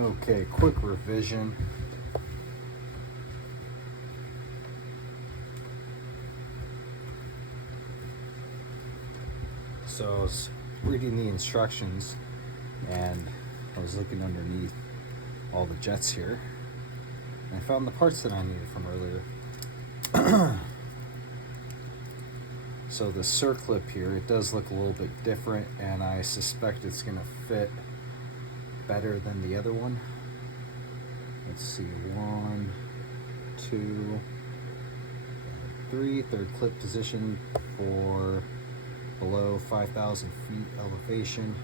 Okay, quick revision. So I was reading the instructions and I was looking underneath all the jets here and I found the parts that I needed from earlier. So the circlip here, it does look a little bit different and I suspect it's going to fit better than the other one. Let's see, 1, 2, 3, third clip position for below 5,000 feet elevation.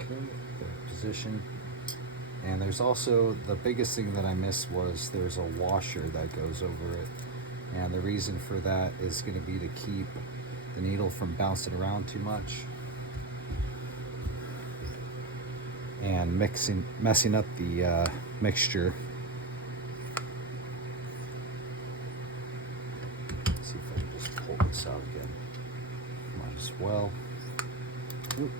Okay, third position. And there's also, the biggest thing that I missed was there's a washer that goes over it. And the reason for that is going to be to keep the needle from bouncing around too much and messing up the mixture. Let's see if I can just pull this out again. Might as well. Oop.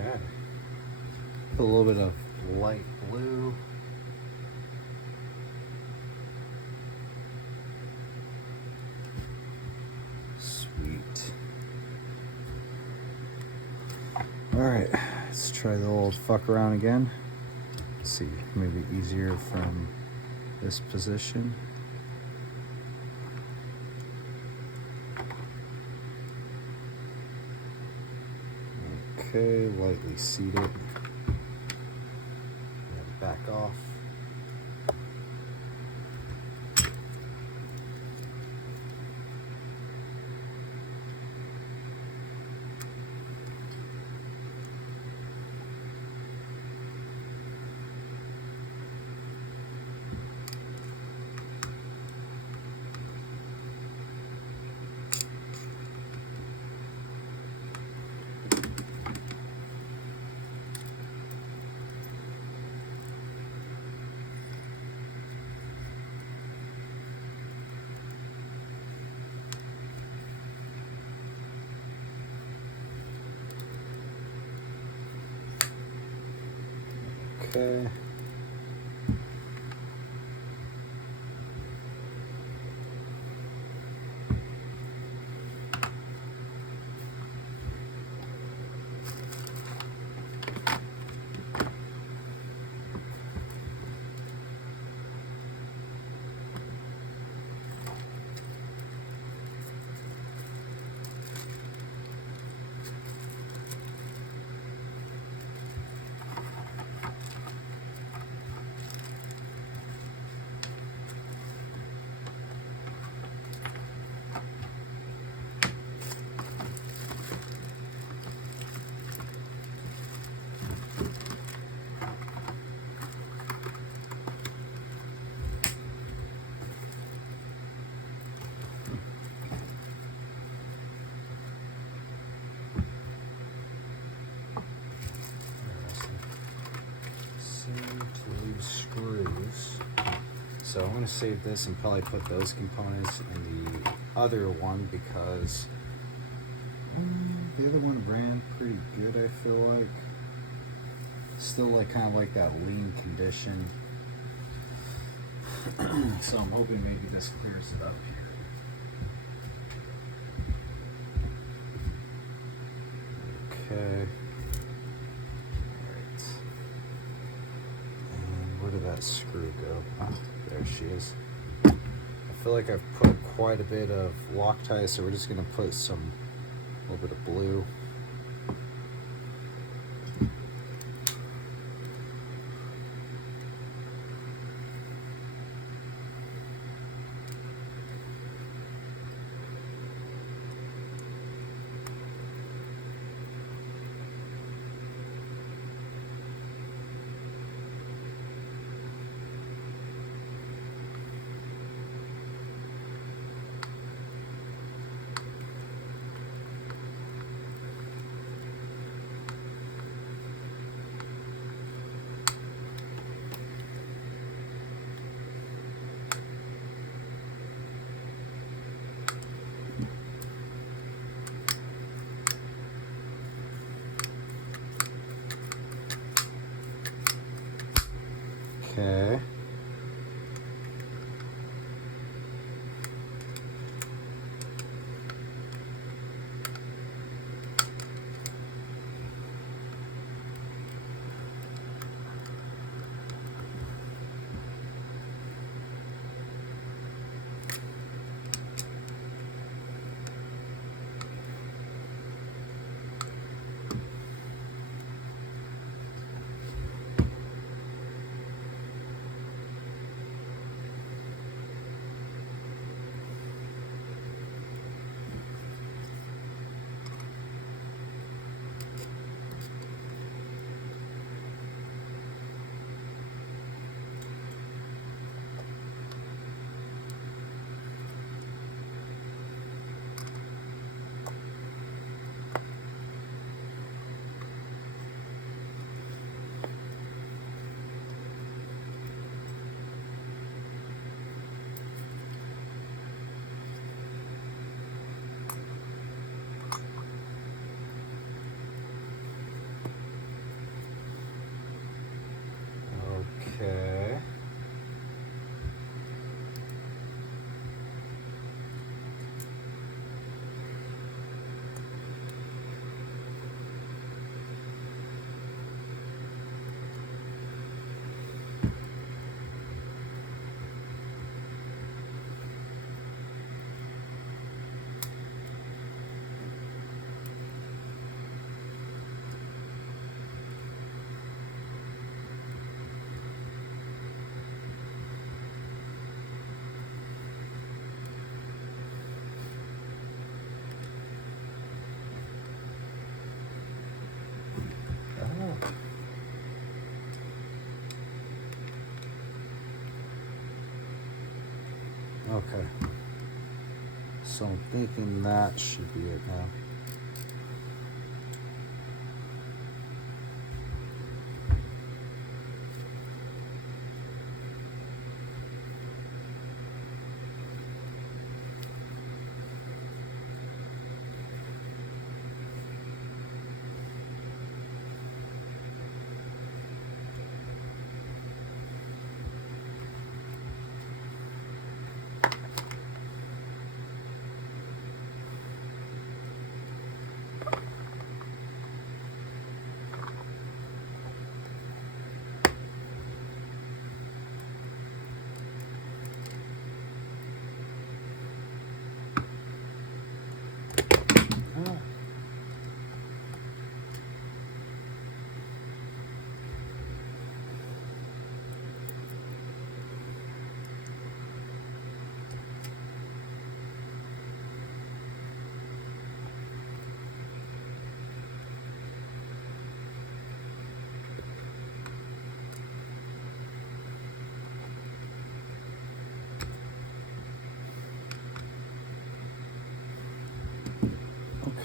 Okay. Put a little bit of light blue. Sweet. Alright, let's try the old fuck around again. Let's see, maybe easier from this position. Okay, lightly seat it. And back off. Okay. So I'm going to save this and probably put those components in the other one because the other one ran pretty good, I feel like. Still like kind of like that lean condition. So I'm hoping maybe this clears it up here. Okay. Alright. And where did that screw go? Ah, there she is. I feel like I've put quite a bit of Loctite, so we're just going to put a little bit of blue. Okay. Okay. Oh. Okay. So I'm thinking that should be it now.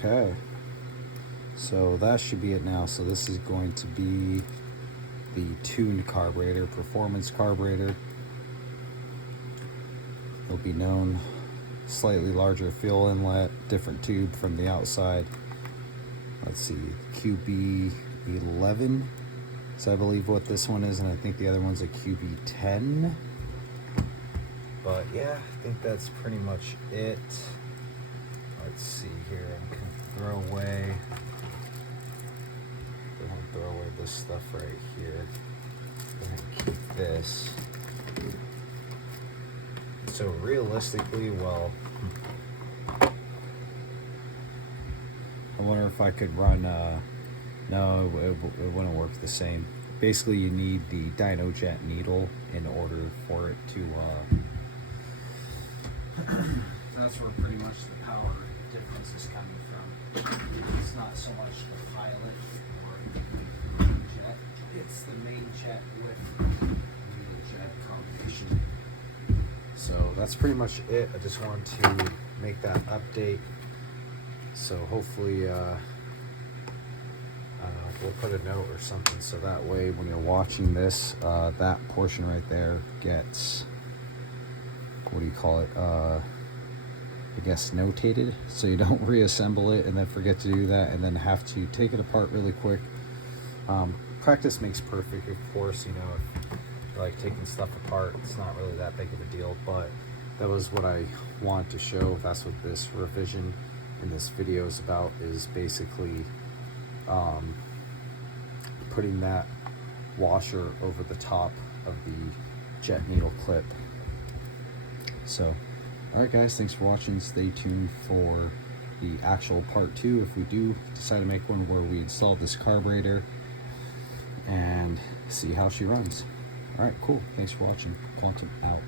Okay, so that should be it now. So this is going to be the tuned carburetor, performance carburetor. It'll be known. Slightly larger fuel inlet, different tube from the outside. Let's see, QB11 is I believe what this one is, and I think the other one's a QB10. But yeah, I think that's pretty much it. Let's see here, I'm gonna throw away this stuff right here. Go ahead and keep this. So realistically, well, I wonder if I could run, no, it wouldn't work the same. Basically, you need the Dynojet needle in order for it to, that's where pretty much the power difference is coming from. It's not so much the pilot or the main jet, it's the main jet with the main jet combination. So that's pretty much it. I just wanted to make that update. So hopefully we'll put a note or something so that way when you're watching this, that portion right there gets, what do you call it, I guess notated, so you don't reassemble it and then forget to do that and then have to take it apart really quick. Practice makes perfect, of course. You know, if you like taking stuff apart, it's not really that big of a deal, but that was what I wanted to show. That's what this revision in this video is about, is basically putting that washer over the top of the jet needle clip. So alright guys, thanks for watching. Stay tuned for the actual part 2 if we do decide to make one, where we install this carburetor and see how she runs. Alright, cool. Thanks for watching. Quantum out.